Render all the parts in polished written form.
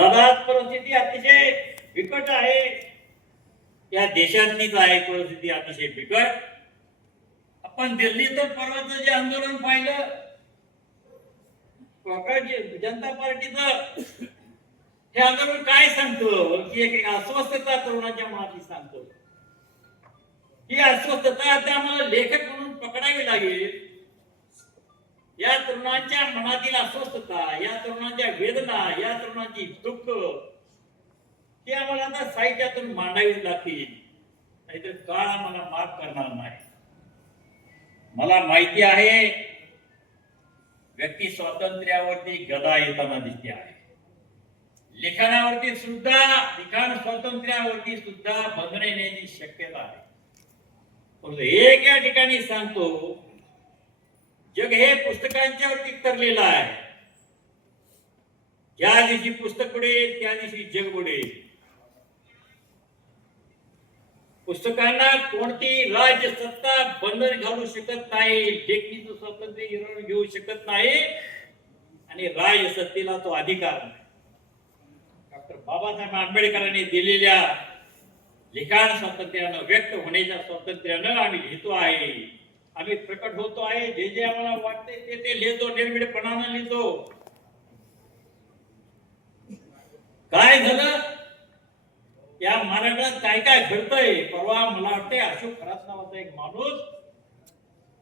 जगात परिस्थिती अतिशय बिकट आहे, या देशातलीच आहे परिस्थिती अतिशय बिकट. आपण दिल्लीचं परवाचं जे आंदोलन पाहिलं, जनता पार्टीचं हे आंदोलन काय सांगतो की एक अस्वस्थता तरुणाच्या मनातली सांगतो. ही अस्वस्थता त्यामुळे लेखक म्हणून पकडावी लागेल. या तरुणांच्या मनातील अस्वस्थता, या तरुणांच्या वेदना, या तरुणांची दुःख ती आम्हाला आता साहित्यातून मांडावी लागतील, नाहीतर काळ आम्हाला माफ करणार नाही. मला माहिती आहे व्यक्ती स्वातंत्र्यावरती गदा येताना दिसते आहे, लिखाणावरती सुद्धा, लिखाण स्वातंत्र्यावरती सुद्धा बंधने येण्याची शक्यता आहे. परंतु एक या ठिकाणी सांगतो, जग हे पुस्तकांच्या वरती तरलेलं आहे. ज्या दिवशी पुस्तक बुडेल त्या दिवशी जग बुडेल. पुस्तकांना कोणती राज्य सत्ता बंधन घालू शकत नाही, लेखणीचं स्वातंत्र्य हिरावून घेऊ शकत नाही, आणि राजसत्तेला तो अधिकार नाही. डॉक्टर बाबासाहेब आंबेडकरांनी दिलेल्या लिखाण स्वातंत्र्यानं, व्यक्त होण्याच्या स्वातंत्र्यानं आम्ही लिहितो आहे, आम्ही प्रकट होतो आहे. जे जे आम्हाला वाटते ते लिहितो, निर्भीडपणानं लिहितो. काय झालं या महाराष्ट्रात, काय काय घडतंय. परवा मला वाटते अशोक खरात नावाचा एक माणूस,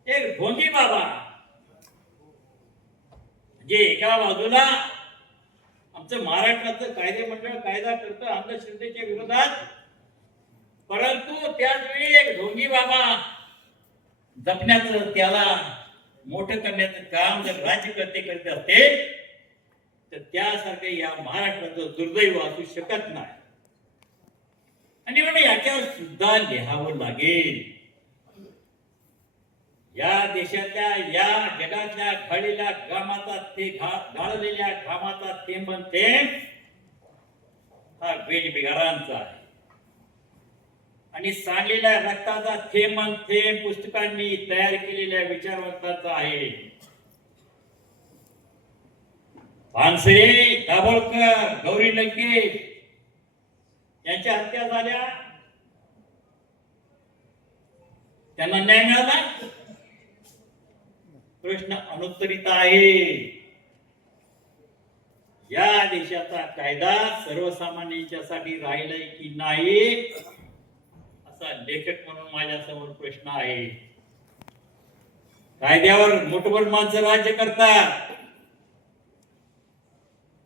एक ढोंगी बाबा, जे एका बाजूला आमचं महाराष्ट्राचं कायदे मंडळ कायदा करतं अंधश्रद्धेच्या विरोधात, परंतु त्याच वेळी एक ढोंगी बाबा जपण्याचं, त्याला मोठं करण्याचं काम जर राज्यकर्ते करीत असते तर त्यासारखे या महाराष्ट्राचं दुर्दैव असू शकत नाही. आणि म्हणून याच्यावर सुद्धा लिहावं लागेल. या देशातल्या, या जगातल्या घडलेल्या गाळलेल्या घामाचा थेंब थेंब हा वेशबिगारांचा आहे, आणि सांडलेल्या रक्ताचा थेंब थेंब पुस्तकांनी तयार केलेल्या विचारवंतांचा आहे. पानसरे, दाभोळकर, गौरी लंकेश यांच्या हत्या झाल्या, त्यांना न्याय मिळाला. प्रश्न अनुत्तरित आहे. या देशाचा कायदा सर्वसामान्यांच्यासाठी राहिलाय की नाही, असा लेखक म्हणून माझ्या समोर प्रश्न आहे. कायद्यावर मोठभर माणसं राज्य करतात,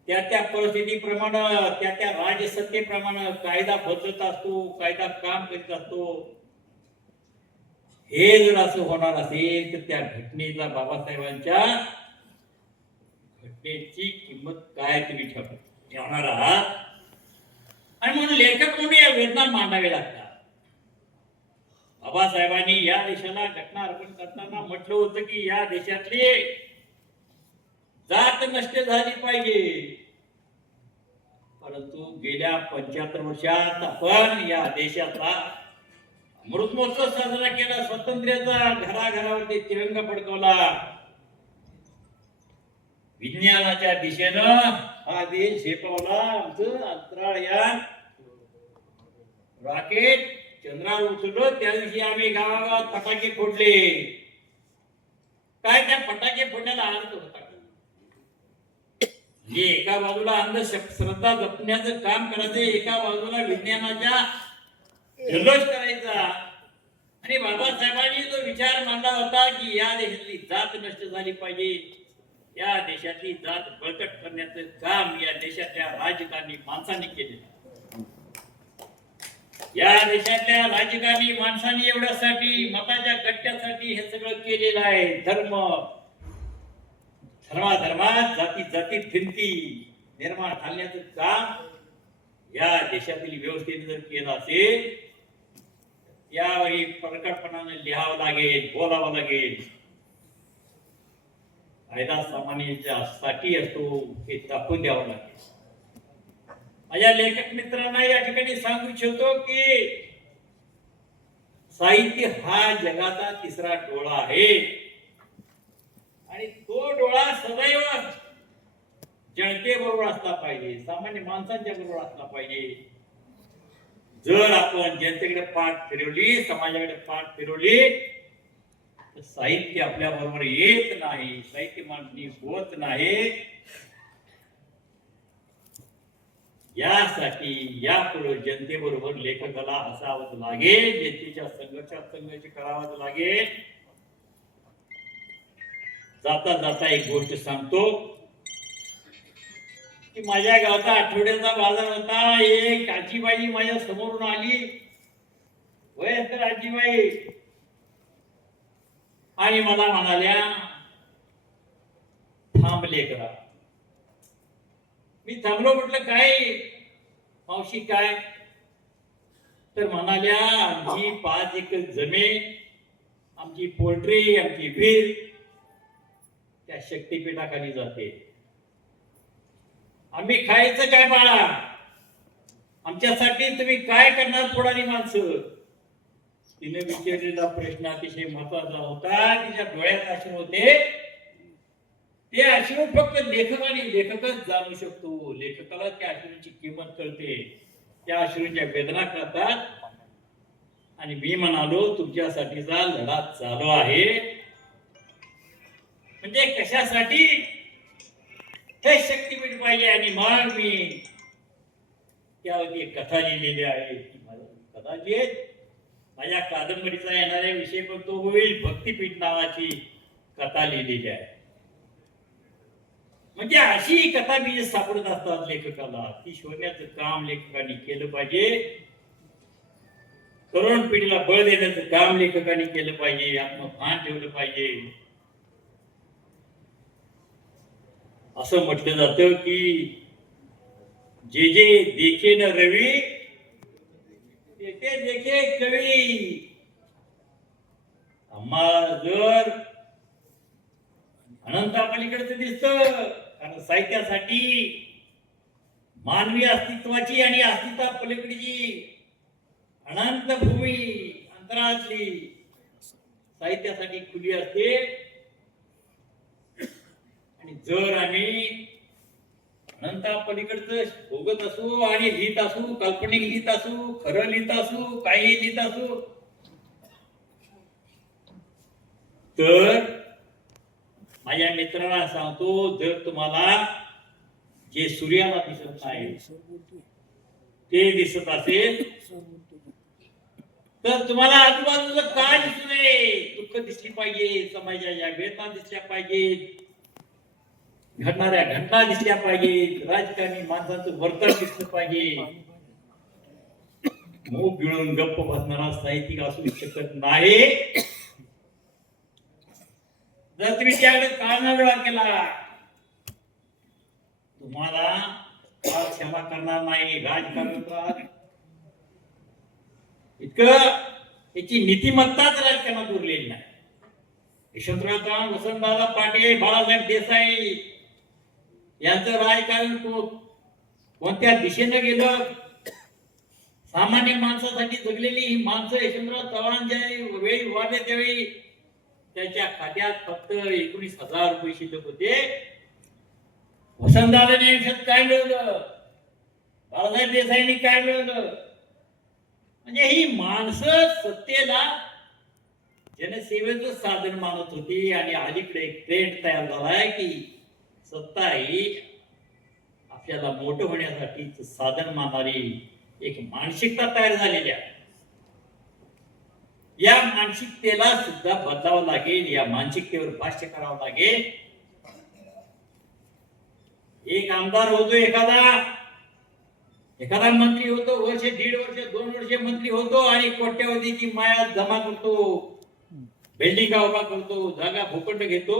त्या त्या परिस्थितीप्रमाणे, त्या त्या राजसत्तेप्रमाणे कायदा बदलत असतो, कायदा काम करीत असतो. हे जर असं होणार असेल तर त्या घटनेचा, बाबासाहेबांच्या घटनेची किंमत काय तुम्ही ठेवणार आहात. आणि म्हणून लेखक म्हणून या वेदना मांडाव्या लागतात. बाबासाहेबांनी या देशाला घटना अर्पण करताना म्हटलं होतं की या देशातली जात नष्ट झाली पाहिजे. परंतु गेल्या 75 वर्षात आपण या देशाचा अमृत महोत्सव साजरा केला, स्वातंत्र्याचा घराघरावरती तिरंगा फडकवला. विज्ञानाच्या दिशेनं हा देश झेपावला. आमचं अंतराळयान रॉकेट चंद्रावर उतरलं, त्या दिवशी आम्ही गावागावात फटाके फोडले. काय त्या फटाके फोडण्याला अर्थ होता? एका बाजूला अंधश्रद्धा जपण्याचं काम करायचं, एका बाजूला विज्ञानाच्या जल्लोष करायचा. आणि बाबासाहेबांनी जो विचार मांडला होता की या देशातली जात नष्ट झाली पाहिजे, या देशातली जात बळकट करण्याचं काम या देशातल्या राजकारणी माणसांनी केलेलं. या देशातल्या राजकारणी माणसांनी एवढ्यासाठी, मताच्या गट्ट्यासाठी हे सगळं केलेलं आहे. धर्मात जाती जातीत भिंती निर्माण घालण्याचं काम या देशातील व्यवस्थेने जर केलं असेल, यावेळी प्रकटपणाने लिहावं लागेल, बोलावं लागेल. कायदा सामान्यांच्यासाठी असतो हे दाखवून द्यावं लागेल. माझ्या लेखक मित्रांना या ठिकाणी सांगू इच्छितो की साहित्य हा जगाचा तिसरा डोळा आहे, आणि तो डोळा सदैव जनतेबरोबर असला पाहिजे, सामान्य माणसांच्या बरोबर असला पाहिजे. जर आपण जनतेकडे पाठ फिरवली, समाजाकडे पाठ फिरवली, तर साहित्य आपल्या बरोबर येत नाही, साहित्य मांडणी होत नाही. यासाठी यापुढे जनतेबरोबर लेखकाला असावंच लागेल, जनतेच्या संघर्षात संघर्ष करावाच लागेल. जाता जाता एक गोष्ट सांगतो की माझ्या गावचा आठवड्याचा बाजार होता. एक आजीबाई माझ्या समोरून आली, वयस्कर आजीबाई, आणि मला म्हणाल्या, थांबले करा. मी थांबलो. म्हटलं काय मावशी काय? तर म्हणाल्या, आमची 5 एकर जमीन, आमची पोल्ट्री, आमची विहीर त्या शक्तीपीठाखाली जाते. आम्ही खायचं काय बाळा? आमच्यासाठी तुम्ही काय करणार पुढारी माणसं? तिने विचारलेला प्रश्न अतिशय महत्वाचा होता. तिच्या डोळ्यात अश्रू होते. ते अश्रू फक्त लेखकच जाणू शकतो. लेखकाला त्या अश्रूंची किंमत कळते, त्या अश्रूंच्या वेदना कळतात. आणि मी म्हणालो, तुमच्यासाठीचा लढा चालू आहे. म्हणजे कशासाठी? हे शक्तीपीठ पाहिजे. आणि मग मी त्यावरती एक कथा लिहिलेली आहे. कदाचित माझ्या कादंबरीचा येणाऱ्या विषय पण तो होईल. भक्तीपीठ नावाची कथा लिहिलेली आहे. म्हणजे अशी कथा बीज सापडत असतात लेखकाला. ती शोधण्याचं काम लेखकाने केलं पाहिजे. तरुण पिढीला बळ देण्याचं काम लेखकाने केलं पाहिजे. आत्मभान ठेवलं पाहिजे. असं म्हटलं जातं की जे जे देखे न रवी ते देखे कवी. आम्हाला जर अनंतापलीकडचं दिसतं, कारण साहित्यासाठी मानवी अस्तित्वाची आणि अस्तित्वापलीकडची अनंत भूमी अंतराळातली साहित्यासाठी खुली असते. आणि जर आम्ही अनंतापलीकडचं भोगत असू आणि लिहित असू, काल्पनिक लिहित असू, खरं लिहित असू, काही लिहित असू, तर माझ्या मित्रांना सांगतो, जर तुम्हाला जे सूर्याला दिसत नाही ते दिसत असेल, तर तुम्हाला आजूबाजूला काय दिसू नये? दुःख दिसली पाहिजे, समाजाच्या वेदना दिसल्या पाहिजेत, घडणाऱ्या घटना दिसल्या पाहिजेत, राजकारणी माणसाचं वर्तन दिसलं पाहिजे. मूग गिळून गप्प बसणारा साहित्यिक असू शकत नाही. जर तुम्ही त्याकडे काळना वेळा केला, तुम्हाला क्षमा करणार नाही. राजकारणात इतकं याची नीतिमत्ताच राजकारणात उरलेली नाही. यशवंतराव चव्हाण, वसंतदादा पाटील, बाळासाहेब देसाई यांचं राजकारण कोणत्या दिशेने गेलं? सामान्य माणसासाठी जगलेली ही माणसं यशवंतराव चव्हाण ज्या वेळी वाढले त्यावेळी त्याच्या खात्यात फक्त 19,000 रुपये शिल्लक होते. वसंतदादांनी आयुष्यात काय मिळवलं? बाळासाहेब देसाईंनी काय मिळवलं? म्हणजे ही माणसं सत्तेला जनसेवेचं साधन मानत होती. आणि अलीकडे एक ट्रेंड तयार झालाय की सत्ता ही आपल्याला मोठं होण्यासाठीच साधन मानणारी एक मानसिकता तयार झालेली आहे. या मानसिकतेला सुद्धा बदलावं लागेल. या मानसिकतेवर भाष्य करावं लागेल. एक आमदार होतो, एखादा मंत्री होतो, वर्ष, 1.5 वर्ष, 2 वर्ष मंत्री होतो आणि कोट्यावधीची माया जमा करतो, बिल्डिंग उभा करतो, जागा भूखंड घेतो.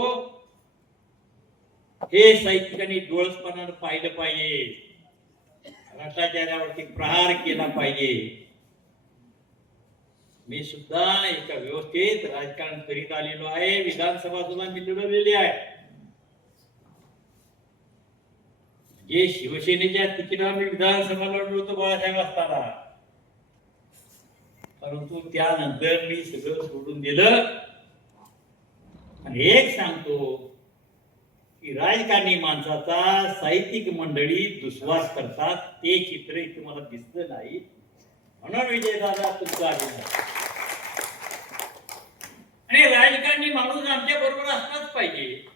हे साहित्यिकांनी डोळसपणानं पाहिलं पाहिजे. भ्रष्टाचारावरती प्रहार केला पाहिजे. मी सुद्धा एका व्यवस्थेत राजकारण करीत आलेलो आहे. विधानसभा सुद्धा मी लढवलेली आहे. जे शिवसेनेच्या तिकिटावर मी विधानसभा लढलो होतो बाळासाहेब असताना, परंतु त्यानंतर मी सगळं सोडून दिलं. आणि एक सांगतो, की राजकारणी माणसाचा साहित्यिक मंडळी दुस्वास करतात, ते चित्र इथे मला दिसलं नाही. म्हणून विजयदादा तुमचा अभिनंदन. आणि राजकारणी माणूस आमच्या बरोबर असलाच पाहिजे.